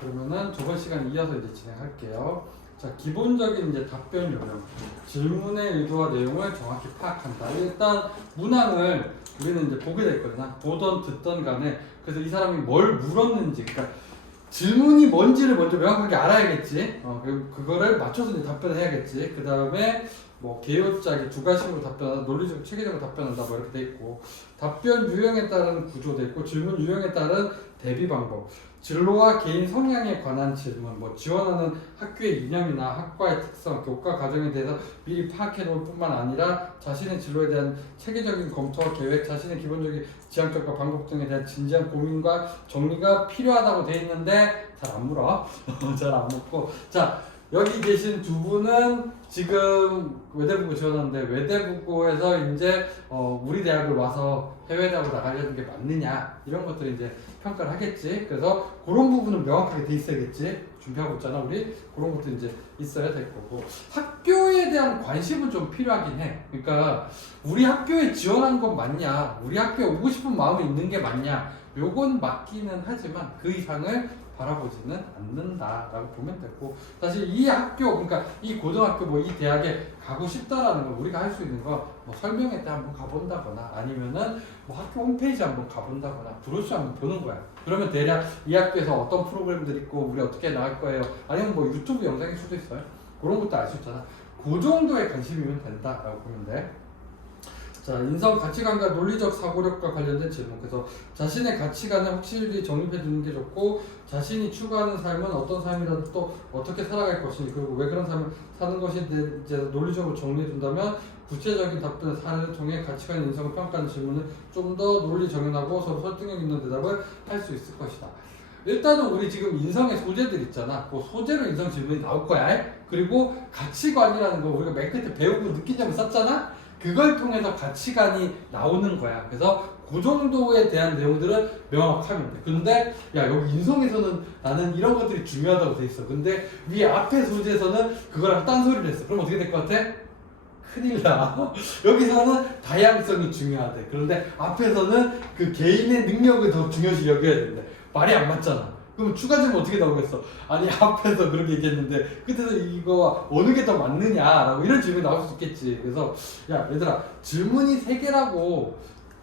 그러면은 저번 시간 이어서 이제 진행할게요. 자, 기본적인 이제 답변 요령. 질문의 의도와 내용을 정확히 파악한다. 일단 문항을 우리는 이제 보게 됐거든. 보던 듣던 간에 그래서 이 사람이 뭘 물었는지, 그러니까 질문이 뭔지를 먼저 명확하게 알아야겠지. 그거를 맞춰서 이제 답변을 해야겠지. 그 다음에 뭐 개요짜기 주관식으로 답변한다, 논리적 체계적으로 답변한다, 뭐 이렇게 돼 있고, 답변 유형에 따른 구조돼 있고, 질문 유형에 따른 대비 방법, 진로와 개인 성향에 관한 질문, 뭐 지원하는 학교의 이념이나 학과의 특성, 교과 과정에 대해서 미리 파악해 놓을 뿐만 아니라 자신의 진로에 대한 체계적인 검토와 계획, 자신의 기본적인 지향점과 방법 등에 대한 진지한 고민과 정리가 필요하다고 돼 있는데 잘 안 물어. 잘 안 묻고. 자, 여기 계신 두 분은 지금 외대부고 지원하는데 외대부고에서 이제 우리 대학을 와서 해외 대학을 나가려는 게 맞느냐 이런 것들을 이제 평가를 하겠지. 그래서 그런 부분은 명확하게 돼 있어야겠지. 준비하고 있잖아 우리. 그런 것도 이제 있어야 될 거고, 학교에 대한 관심은 좀 필요하긴 해. 그러니까 우리 학교에 지원한 건 맞냐, 우리 학교에 오고 싶은 마음이 있는 게 맞냐, 요건 맞기는 하지만 그 이상을 바라보지는 않는다라고 보면 되고, 사실 이 학교, 그러니까 이 고등학교 뭐 이 대학에 가고 싶다라는 거 우리가 할 수 있는 거 뭐 설명회 때 한번 가본다거나 아니면은 뭐 학교 홈페이지 한번 가본다거나 브로셔 한번 보는 거야. 그러면 대략 이 학교에서 어떤 프로그램들 있고 우리 어떻게 나갈 거예요, 아니면 뭐 유튜브 영상일 수도 있어요. 그런 것도 알 수 있잖아. 그 정도의 관심이면 된다라고 보면 돼. 자, 인성 가치관과 논리적 사고력과 관련된 질문. 그래서 자신의 가치관을 확실히 정립해 두는 게 좋고, 자신이 추구하는 삶은 어떤 삶이라도 또 어떻게 살아갈 것인지, 그리고 왜 그런 삶을 사는 것인지 이제 논리적으로 정리해 둔다면 구체적인 답변 사례를 통해 가치관 인성을 평가하는 질문을 좀 더 논리 정연하고 서로 설득력 있는 대답을 할 수 있을 것이다. 일단은 우리 지금 인성의 소재들 있잖아. 그 소재로 인성 질문이 나올 거야. 그리고 가치관이라는 거 우리가 맨 끝에 배우고 느낀 점을 썼잖아. 그걸 통해서 가치관이 나오는 거야. 그래서 그 정도에 대한 내용들은 명확하면 돼. 근데 야, 여기 인성에서는 나는 이런 것들이 중요하다고 돼 있어. 근데 위에 앞에 소재에서는 그거랑 딴 소리를 했어. 그럼 어떻게 될 것 같아? 큰일 나. 여기서는 다양성이 중요하대. 그런데 앞에서는 그 개인의 능력을 더 중요시 여겨야 된대. 말이 안 맞잖아. 그럼 추가 질문 어떻게 나오겠어? 아니, 앞에서 그렇게 얘기했는데 끝에서 이거 어느 게 더 맞느냐라고 이런 질문이 나올 수 있겠지. 그래서 야, 얘들아, 질문이 3개라고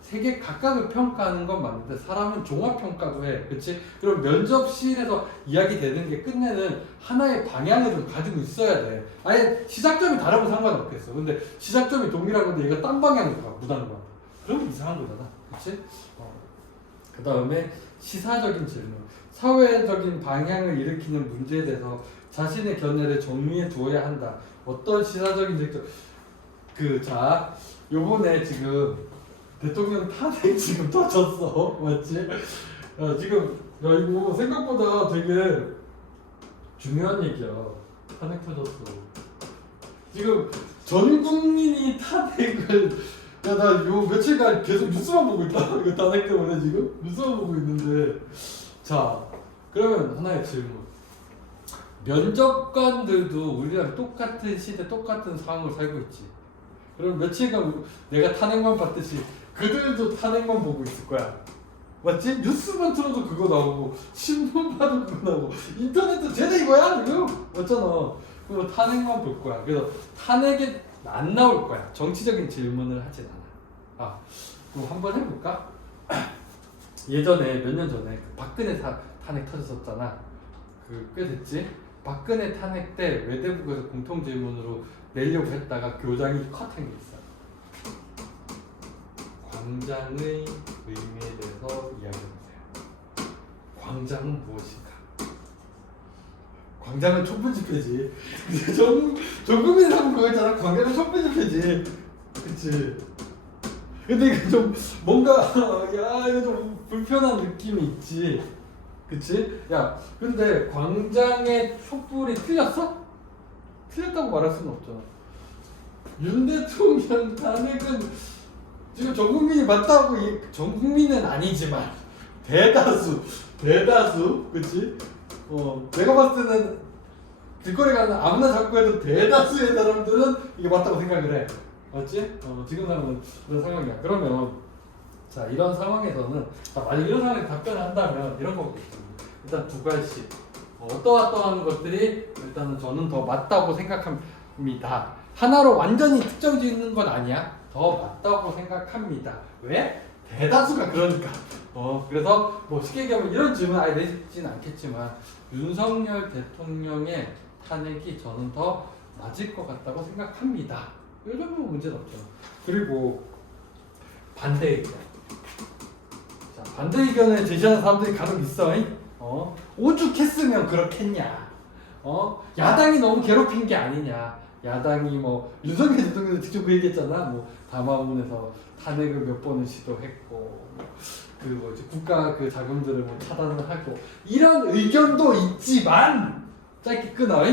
3개 각각을 평가하는 건 맞는데 사람은 종합평가도 해. 그치? 그럼 면접실에서 이야기되는 게 끝내는 하나의 방향을 좀 가지고 있어야 돼. 아예 시작점이 다르면 상관없겠어. 근데 시작점이 동일하건데 얘가 딴 방향으로 가, 무단으로 가. 그러면 이상한 거잖아. 그치? 그 다음에 시사적인 질문. 사회적인 방향을 일으키는 문제에 대해서 자신의 견해를 정리해 두어야 한다. 어떤 시사적인 자, 요번에 지금 대통령 탄핵 지금 터졌어. 맞지? 지금 야, 이거 생각보다 되게 중요한 얘기야. 탄핵 터졌어. 지금 전 국민이 탄핵을, 야, 나 요 며칠간 계속 뉴스만 보고 있다. 이거 탄핵 때문에 지금 뉴스만 보고 있는데. 자, 그러면 하나의 질문. 면접관들도 우리랑 똑같은 시대, 똑같은 상황을 살고 있지. 그럼 며칠간 내가 탄핵만 봤듯이 그들도 탄핵만 보고 있을 거야. 맞지? 뉴스만 틀어도 그거 나오고, 신문 봐도 그거 나오고, 인터넷도 쟤네 이거야 지금. 맞잖아. 그럼 탄핵만 볼 거야. 그래서 탄핵에 안 나올 거야. 정치적인 질문을 하진 않아. 그럼 한번 해볼까? 예전에 몇 년 전에 박근혜 탄핵 터졌었잖아. 꽤 됐지? 박근혜 탄핵 때 외대부에서 공통 질문으로 내려고 했다가 교장이 컷한 게 있어. 광장의 의미에 대해서 이야기해보세요. 광장은 무엇인가? 광장은 촛불 집회지. 전 국민이 사는 거였잖아. 광장은 촛불 집회지. 그치? 근데 이거 좀 뭔가 야, 이거 좀 불편한 느낌이 있지. 그치? 야, 근데 광장의 촛불이 틀렸어? 틀렸다고 말할 수는 없잖아. 윤 대통령 탄핵은 지금 전 국민이 맞다고, 전 국민은 아니지만 대다수, 그치? 내가 봤을 때는 길거리 가는 아무나 잡고 해도 대다수의 사람들은 이게 맞다고 생각을 해. 맞지? 지금 상황은 그런 상황이야. 그러면 자, 이런 상황에서는 만약 이런 상황에 답변을 한다면 이런 거겠지. 일단 두 가지. 어떠한 것들이 일단은 저는 더 맞다고 생각합니다. 하나로 완전히 특정 짓는 건 아니야. 더 맞다고 생각합니다. 왜? 대다수가 그러니까. 그래서 뭐 쉽게 얘기하면 이런 질문 아예 내지는 않겠지만 윤석열 대통령의 탄핵이 저는 더 맞을 것 같다고 생각합니다. 이 정도면 문제는 없죠. 그리고 반대 의견. 자, 반대 의견을 제시하는 사람들이 간혹 있어. 오죽했으면 그렇겠냐. 야당이 너무 괴롭힌 게 아니냐. 야당이 뭐 윤석열 대통령도 직접 그 얘기했잖아. 뭐 담화문에서 탄핵을 몇 번을 시도했고 그 뭐지 국가 그 자금들을 뭐 차단을 하고 이런 의견도 있지만 짧게 끊어.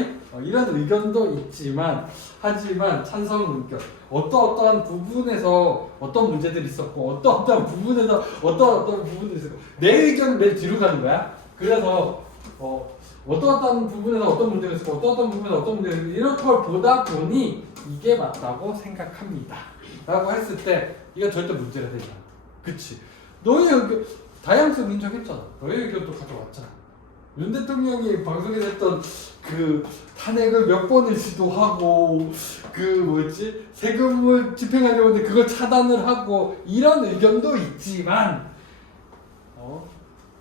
이런 의견도 있지만 하지만 찬성 의견 어떠한 부분에서 어떤 문제들이 있었고 어떠한 부분에서 어떤 부분들이 있었고 내 의견은 맨 뒤로 가는 거야. 그래서 어떠한 부분에서 어떤 문제가 있었고 어떠한 부분에서 어떤 문제가 있었고 이런 걸 보다 보니 이게 맞다고 생각합니다 라고 했을 때 이건 절대 문제가 되지 않아. 그치? 너의 의견 다양성 인정했잖아. 너의 의견도 가져왔잖아. 윤 대통령이 방송에서 했던 그 탄핵을 몇 번을 시도하고 그 뭐였지 세금을 집행하려고 했는데 그걸 차단을 하고 이런 의견도 있지만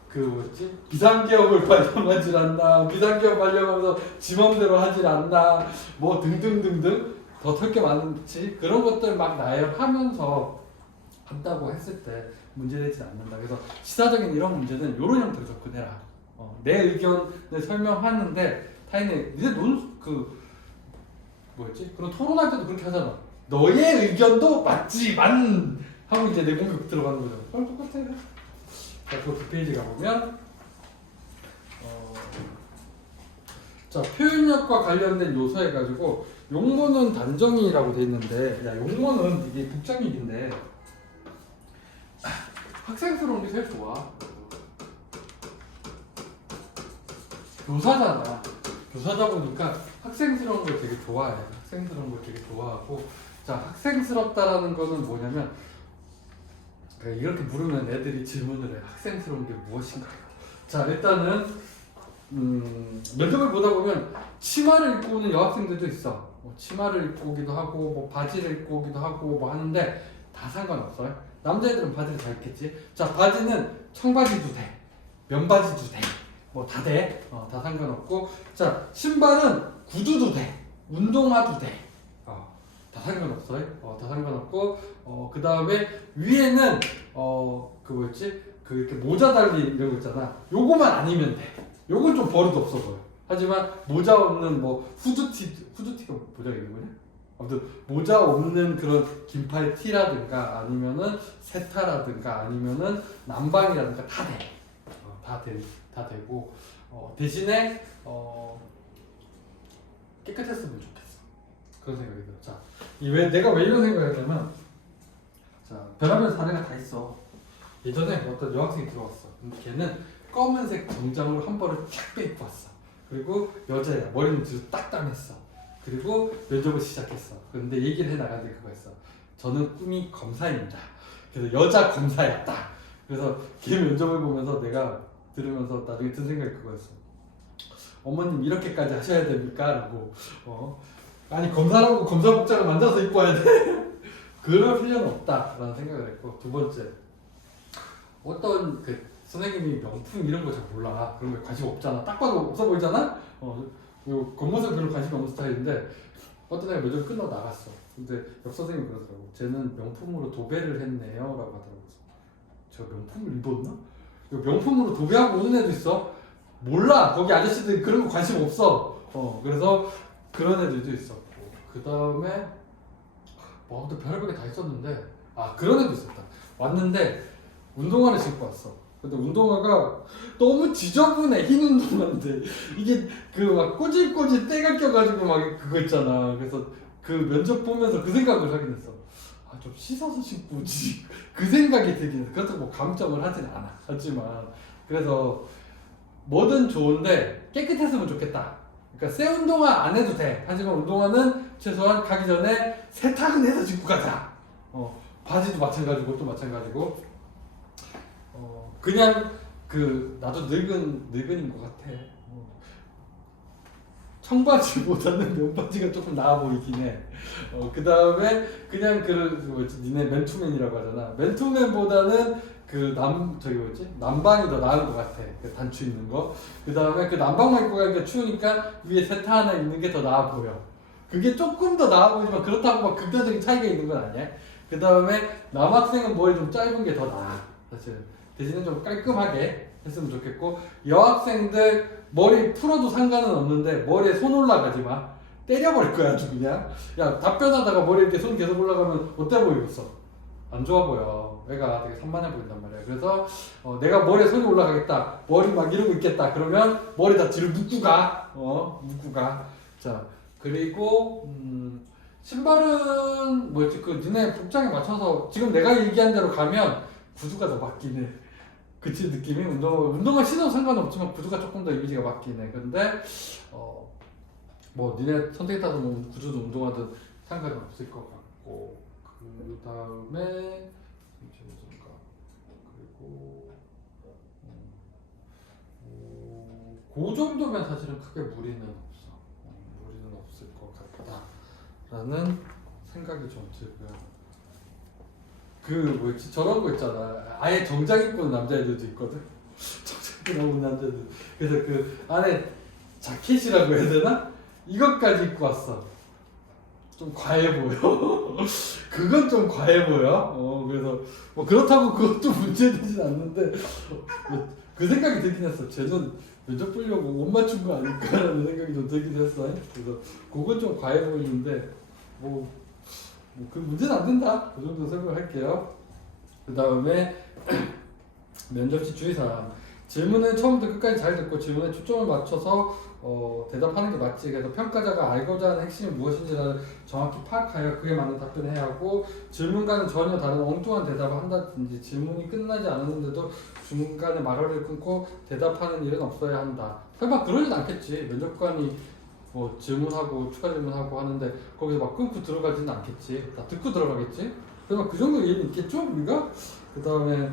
그 뭐였지 비상계엄을 발령하질 않나 비상계엄 발령하면서 지 맘대로 하질 않나 뭐 등등등등 더 털 게 많지 그런 것들 막 나열하면서 한다고 했을 때 문제되지 않는다. 그래서 시사적인 이런 문제는 이런 형태로 접근해라. 내 의견을 설명하는데 타인의 니네 뭐였지? 그런 토론할 때도 그렇게 하잖아. 너의 의견도 맞지만 하고 이제 내 공격 들어가는 거잖아. 그럼 똑같아. 자, 그 뒷페이지 가보면 자 표현력과 관련된 요소 해가지고 용모는 단정이라고 돼 있는데 야 용모는 이게 북장익인데 학생스러운 게 제일 좋아. 교사잖아. 교사다 보니까 학생스러운 걸 되게 좋아해. 학생스러운 걸 되게 좋아하고 자 학생스럽다라는 거는 뭐냐면 이렇게 물으면 애들이 질문을 해. 학생스러운 게 무엇인가요? 자 일단은 면접을 보다 보면 치마를 입고 오는 여학생들도 있어. 뭐 치마를 입고 오기도 하고 뭐 바지를 입고 오기도 하고 뭐 하는데 다 상관없어요. 남자애들은 바지를 다 입겠지. 자 바지는 청바지도 돼. 면바지도 돼. 뭐 다 돼. 다 상관없고 자 신발은 구두도 돼. 운동화도 돼. 다 상관없어요. 다 상관없고 그 다음에 위에는 그 뭐였지? 그 이렇게 모자 달린 이런 거 있잖아. 요거만 아니면 돼. 요건 좀 버릇 없어 보여. 하지만 모자 없는 뭐 후드티가 모자가 있는 거냐? 아무튼 모자 없는 그런 긴팔 티라든가 아니면은 세타라든가 아니면은 남방이라든가 다 돼. 다 되고 대신에 깨끗했으면 좋겠어. 그런 생각이 들어. 자, 내가 왜 이런 생각을 했냐면 자 별하별 사례가 다 있어. 예전에 어떤 여학생이 들어왔어. 근데 걔는 검은색 정장으로 한 벌을 쫙 빼입고 왔어. 그리고 여자야. 머리는 뒤로 딱 감았어. 그리고 면접을 시작했어. 근데 얘기를 해나가는데 그거였어. 저는 꿈이 검사입니다. 그래서 여자 검사였다. 그래서 걔 면접을 보면서 내가 들으면서 나중에 든 생각이 그거였어. 어머님 이렇게까지 하셔야 됩니까? 라고 아니 검사라고 검사 복장을 만들어서 입고 와야 돼? 그럴 필요는 없다 라는 생각을 했고 두 번째 어떤 그 선생님이 명품 이런 거 잘 몰라. 그런 거에 관심 없잖아. 딱 봐도 없어 보이잖아? 겉모습 별로 관심이 없는 스타일인데 어떤 애가 면접 끝나고 나갔어. 근데 옆 선생님이 그러더라고. 쟤는 명품으로 도배를 했네요 라고 하더라고. 제가 명품을 입었나? 명품으로 도배하고 오는 애도 있어. 몰라. 거기 아저씨들 그런 거 관심 없어. 그래서 그런 애들도 있었고 그 다음에 뭐 아무튼 별의별 게 다 있었는데 그런 애도 있었다. 왔는데 운동화를 신고 왔어. 근데 운동화가 너무 지저분해. 흰 운동화인데 이게 그 막 꼬질꼬질 때가 껴가지고 막 그거 있잖아. 그래서 그 면접 보면서 그 생각을 하긴 했어. 좀 씻어서 신고 오지. 그 생각이 들긴 해. 그렇다고 뭐 감점을 하진 않아. 하지만 그래서 뭐든 좋은데 깨끗했으면 좋겠다. 그러니까 새 운동화 안 해도 돼. 하지만 운동화는 최소한 가기 전에 세탁은 해서 신고 가자. 바지도 마찬가지고 또 마찬가지고 그냥 나도 늙은인 것 같아. 청바지보다는 면바지가 조금 나아 보이긴 해. 그 다음에 그냥 뭐지, 니네 맨투맨이라고 하잖아. 맨투맨보다는 저기 뭐지, 남방이 더 나은 것 같아. 그 단추 있는 거. 그 다음에 그 남방만 입고 가니까 추우니까 위에 세타 하나 있는 게 더 나아 보여. 그게 조금 더 나아 보이지만 그렇다고 막 극단적인 차이가 있는 건 아니야. 그 다음에 남학생은 머리 좀 짧은 게 더 나아. 사실 대신에 좀 깔끔하게 했으면 좋겠고, 여학생들 머리 풀어도 상관은 없는데 머리에 손 올라가지 마. 때려버릴 거야 아주 그냥. 야, 답변하다가 머리 이렇게 손 계속 올라가면 어때 보이겠어? 안 좋아 보여. 애가 되게 산만해 보인단 말이야. 그래서 내가 머리에 손이 올라가겠다, 머리 막 이러고 있겠다 그러면 머리 다 뒤로 묶고 가. 묶고 가. 자, 그리고 신발은 뭐였지? 니네 복장에 맞춰서 지금 내가 얘기한 대로 가면 구두가 더 맞긴 해. 그치, 느낌이? 운동화 신어도 상관없지만 구두가 조금 더 이미지가 맞긴 해. 근데 뭐 니네 선택에 따라서 뭐 구두든 운동화든 상관이 없을 것 같고, 그 다음에 그리고 그 정도면 사실은 크게 무리는 없어. 무리는 없을 것 같다라는 생각이 좀 들고요. 뭐였지? 저런 거 있잖아. 아예 정장 입고 오는 남자애들도 있거든. 정장 입고 오는 남자애들. 그래서 그 안에 자켓이라고 해야 되나? 이것까지 입고 왔어. 좀 과해 보여. 그건 좀 과해 보여. 그래서 뭐 그렇다고 그것도 문제되진 않는데 그 생각이 들긴 했어. 쟤는 면접 보려고 옷 맞춘 거 아닐까라는 생각이 좀 들긴 했어. 그래서 그건 좀 과해 보이는데 그 문제는 안 된다. 그 정도 생각할게요. 그 다음에 면접시 주의사항. 질문을 처음부터 끝까지 잘 듣고 질문에 초점을 맞춰서 대답하는 게 맞지. 그래서 평가자가 알고자 하는 핵심이 무엇인지를 정확히 파악하여 그에 맞는 답변을 해야 하고, 질문과는 전혀 다른 엉뚱한 대답을 한다든지 질문이 끝나지 않았는데도 중간에 말을 끊고 대답하는 일은 없어야 한다. 설마 그러진 않겠지. 면접관이 뭐 질문하고 추가 질문하고 하는데 거기서 막 끊고 들어가지는 않겠지. 다 듣고 들어가겠지. 그래서 그 정도 이해는 있겠죠, 우리가? 그 다음에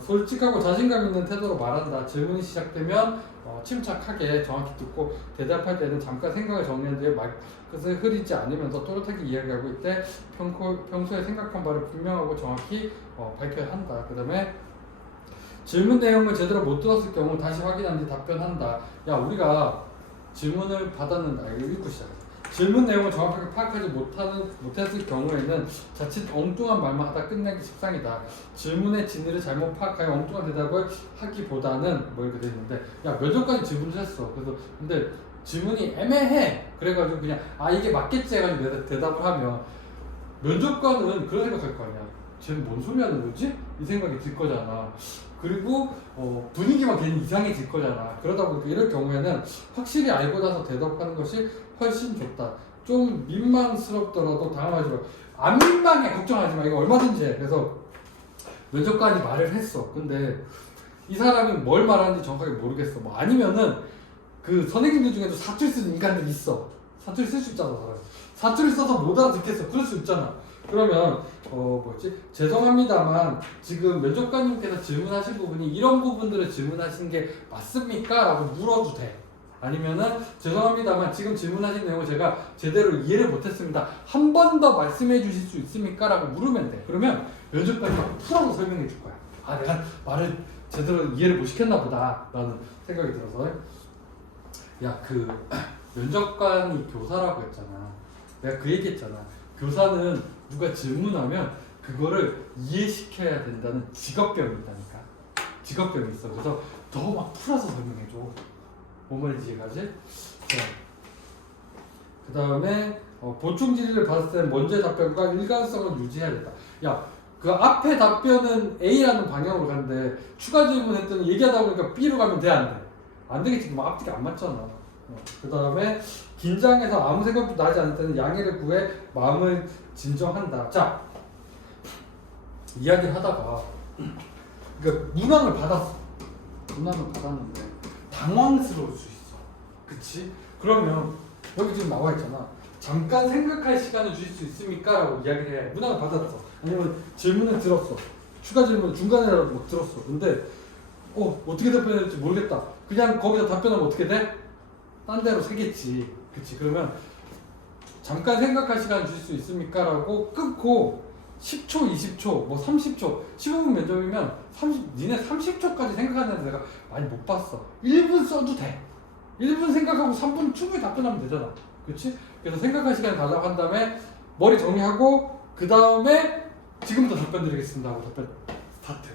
솔직하고 자신감 있는 태도로 말한다. 질문이 시작되면 침착하게 정확히 듣고 대답할 때는 잠깐 생각을 정리한 뒤에 말끝을 흐리지 않으면서 또렷하게 이야기하고 있때 평소에 생각한 바를 분명하고 정확히 밝혀야 한다. 그 다음에 질문 내용을 제대로 못 들었을 경우 다시 확인한 뒤 답변한다. 야, 우리가 질문을 받았는데, 이거 읽고 시작하자. 질문 내용을 정확하게 파악하지 못했을 경우에는 자칫 엉뚱한 말만 하다 끝내기 십상이다. 질문의 진위를 잘못 파악하여 엉뚱한 대답을 하기보다는 뭐 이렇게 돼 있는데, 야, 면접관이 질문을 했어. 그래서 근데 질문이 애매해. 그래가지고 그냥 이게 맞겠지 해가지고 대답을 하면 면접관은 그런 생각할 거 아니야. 쟤는 뭔 소리 하는 거지? 이 생각이 들 거잖아. 그리고 분위기만 괜히 이상해질 거잖아. 그러다 보니까 이럴 경우에는 확실히 알고 나서 대답하는 것이 훨씬 좋다. 좀 민망스럽더라도 당황하지 마. 안 민망해. 걱정하지 마. 이거 얼마든지 해. 그래서 면접관이 말을 했어. 근데 이 사람이 뭘 말하는지 정확하게 모르겠어. 뭐 아니면은 그 선생님들 중에도 사투리 쓰는 인간들이 있어. 사투리 쓸 수 있잖아, 사람. 사투리 써서 못 알아듣겠어. 그럴 수 있잖아. 그러면 죄송합니다만 지금 면접관님께서 질문하신 부분이 이런 부분들을 질문하신 게 맞습니까? 라고 물어도 돼. 아니면은 죄송합니다만 지금 질문하신 내용을 제가 제대로 이해를 못했습니다. 한 번 더 말씀해 주실 수 있습니까? 라고 물으면 돼. 그러면 면접관이 막 풀어서 설명해 줄 거야. 내가 말을 제대로 이해를 못 시켰나 보다 라는 생각이 들어서. 야, 면접관이 교사라고 했잖아. 내가 그 얘기 했잖아. 교사는 누가 질문하면 그거를 이해시켜야 된다는 직업병이 있다니까. 직업병이 있어. 그래서 더 막 풀어서 설명해줘. 뭔 말인지 이해가지? 그 다음에 보충 질의를 받았을 때 먼저의 답변과 일관성을 유지해야 된다. 야, 그 앞에 답변은 A라는 방향으로 가는데 추가 질문했더니 얘기하다 보니까 B로 가면 돼, 안 돼? 안 되겠지. 뭐 앞뒤가 안 맞잖아. 그 다음에 긴장해서 아무 생각도 나지 않을 때는 양해를 구해 마음을 진정한다. 자, 이야기를 하다가 그러니까 문항을 받았어. 문항을 받았는데 당황스러울 수 있어. 그치? 그러면 여기 지금 나와 있잖아. 잠깐 생각할 시간을 주실 수 있습니까? 라고 이야기를 해. 문항을 받았어. 아니면 질문을 들었어. 추가 질문 중간에라도 뭐 들었어. 근데 어떻게 답변해야 될지 모르겠다. 그냥 거기서 답변하면 어떻게 돼? 딴 데로 새겠지. 그치? 그러면 잠깐 생각할 시간 주실 수 있습니까? 라고 끊고 10초, 20초, 뭐 30초, 15분 면접이면 니네 30초까지 생각하는데 내가 많이 못 봤어. 1분 써도 돼. 1분 생각하고 3분 충분히 답변하면 되잖아. 그치? 그래서 생각할 시간 달라고 한 다음에 머리 정리하고 그 다음에 지금부터 답변 드리겠습니다 하고 답변 스타트.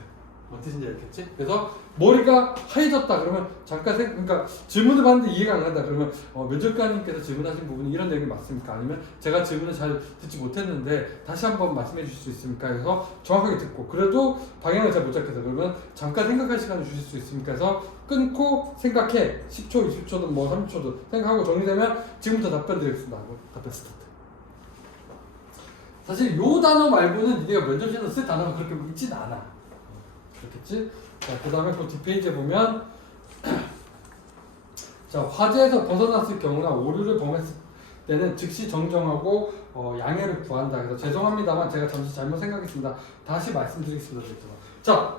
뭔 뜻인지 알겠지? 그래서 머리가 하얘졌다 그러면 잠깐 그러니까 질문을 받는데 이해가 안 간다 그러면 면접관님께서 질문하신 부분이 이런 내용이 맞습니까? 아니면 제가 질문을 잘 듣지 못했는데 다시 한번 말씀해 주실 수 있습니까? 그래서 정확하게 듣고 그래도 방향을 잘 못 잡겠다 그러면 잠깐 생각할 시간을 주실 수 있습니까? 해서 끊고 생각해 10초, 20초든 뭐 30초든 생각하고 정리되면 지금부터 답변 드리겠습니다 하고 답변 스타트. 사실 요 단어 말고는 니네가 면접실에서 쓸 단어가 그렇게 있진 않아. 그렇겠지? 자, 그 다음에 그 뒷페이지에 보면 자, 화재에서 벗어났을 경우나 오류를 범했을 때는 즉시 정정하고 양해를 구한다. 그래서 죄송합니다만 제가 잠시 잘못 생각했습니다. 다시 말씀드리겠습니다. 자,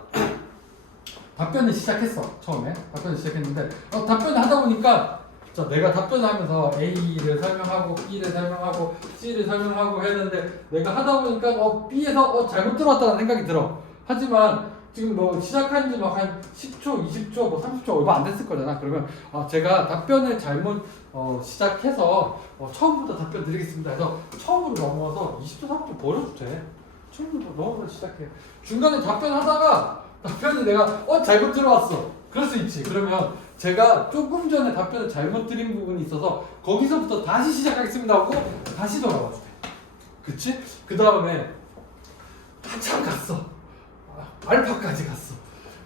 답변을 시작했어. 처음에 답변을 시작했는데 답변을 하다 보니까 자, 내가 답변을 하면서 A를 설명하고 B를 설명하고 C를 설명하고 했는데 내가 하다 보니까 B에서 잘못 들어왔다는 생각이 들어. 하지만 지금 뭐 시작한 지 막 한 10초, 20초, 뭐 30초 얼마 안 됐을 거잖아. 그러면 제가 답변을 잘못 시작해서 처음부터 답변 드리겠습니다 해서 처음으로 넘어와서 20초, 30초 버려도 돼. 처음부터 넘어서 시작해. 중간에 답변하다가 답변을 내가 잘못 들어왔어. 그럴 수 있지. 그러면 제가 조금 전에 답변을 잘못 드린 부분이 있어서 거기서부터 다시 시작하겠습니다 하고 다시 돌아와도 돼. 그치? 그 다음에 한참 갔어. 알파까지 갔어.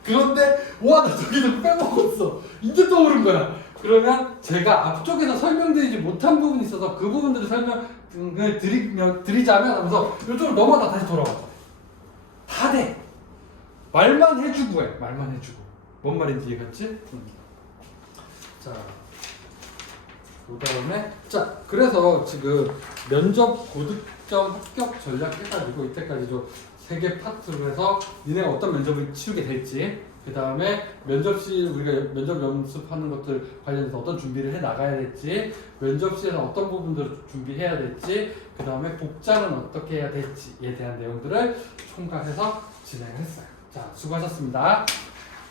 그런데 와, 나 저기는 빼먹었어. 이제 떠오른 거야. 그러면 제가 앞쪽에서 설명드리지 못한 부분이 있어서 그 부분들을 설명을 드리자면 하면서 이쪽으로 넘어다 다시 돌아와. 다 돼. 말만 해주고 해. 말만 해주고. 뭔 말인지 이해갔지? 자, 그 다음에 자, 그래서 지금 면접 고득점 합격 전략 해가지고 이때까지도 3개 파트로 해서 니네가 어떤 면접을 치르게 될지, 그 다음에 면접실 우리가 면접 연습하는 것들 관련해서 어떤 준비를 해 나가야 될지, 면접실에서 어떤 부분들을 준비해야 될지, 그 다음에 복장은 어떻게 해야 될지에 대한 내용들을 총괄해서 진행을 했어요. 자, 수고하셨습니다.